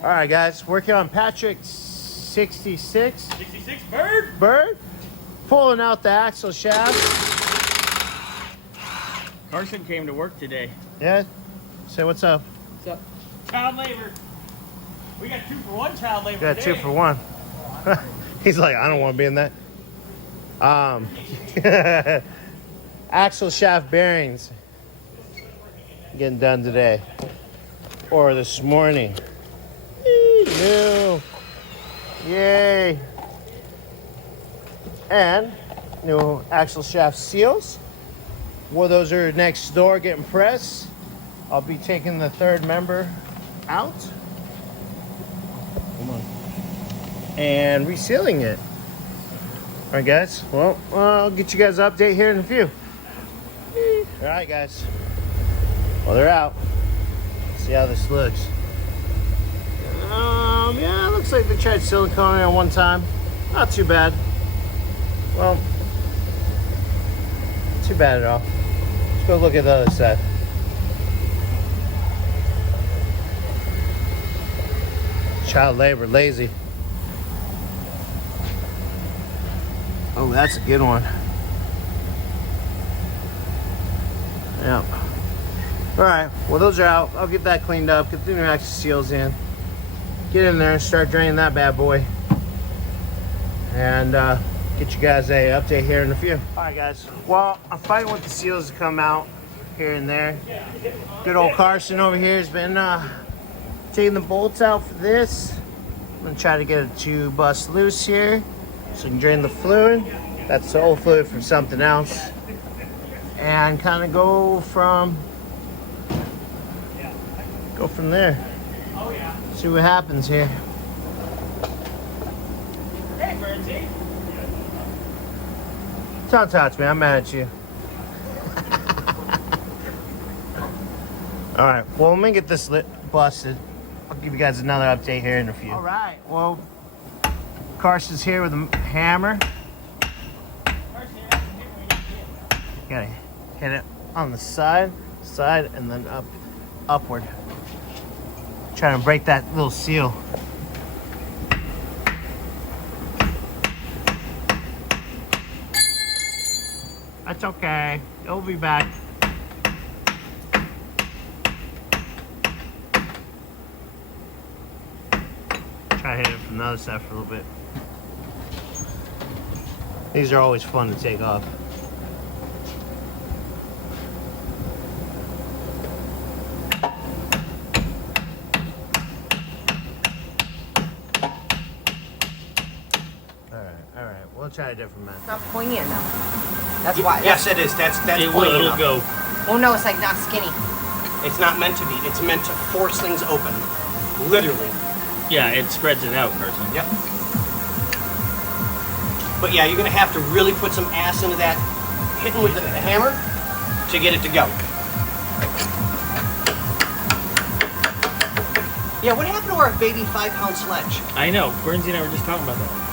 All right, guys, working on Patrick 66. 66 Bird? Bird. Pulling out the axle shaft. Carson came to work today. Yeah? Say what's up. What's up? Child labor. We got 2 for 1 child labor Got today. 2 for 1. He's like, I don't want to be in that. Axle shaft bearings. Getting done today. Or this morning. New. Yay. And new axle shaft seals. Well, those are next door getting pressed. I'll be taking the 3rd member out. Come on. And resealing it. All right, guys. Well, I'll get you guys an update here in a few. All right, guys. Well, they're out. See how this looks. Yeah, it looks like they tried silicone at one time. Not too bad. Well, not too bad at all. Let's go look at the other side. Child labor, lazy. Oh, that's a good one. Yeah. All right, well, those are out. I'll get that cleaned up, get the new axle seals in, get in there and start draining that bad boy. And get you guys a update here in a few. All right, guys. Well, I'm fighting with the seals to come out here and there. Good old Carson over here has been taking the bolts out for this. I'm gonna try to get it to bust loose here so we can drain the fluid. That's the old fluid from something else. And kind of go from there. See what happens here. Hey, Bernsey. Don't touch me, I'm mad at you. All right, well, let me get this busted. I'll give you guys another update here in a few. All right, well, Carson's here with a hammer. Gotta hit it on the side, and then upward. Trying to break that little seal. That's okay. It'll be back. Try to hit it from the other side for a little bit. These are always fun to take off. All right. We'll try a different method. It's not poignant enough. That's why. Yes, it is. That's It pointy will enough. go. Oh no, it's like not skinny. It's not meant to be. It's meant to force things open. Literally. Yeah, it spreads it out, Carson. Yep. But yeah, you're gonna have to really put some ass into that, hitting with the hammer to get it to go. Yeah, what happened to our baby 5-pound sledge? I know. Bernsey and I were just talking about that.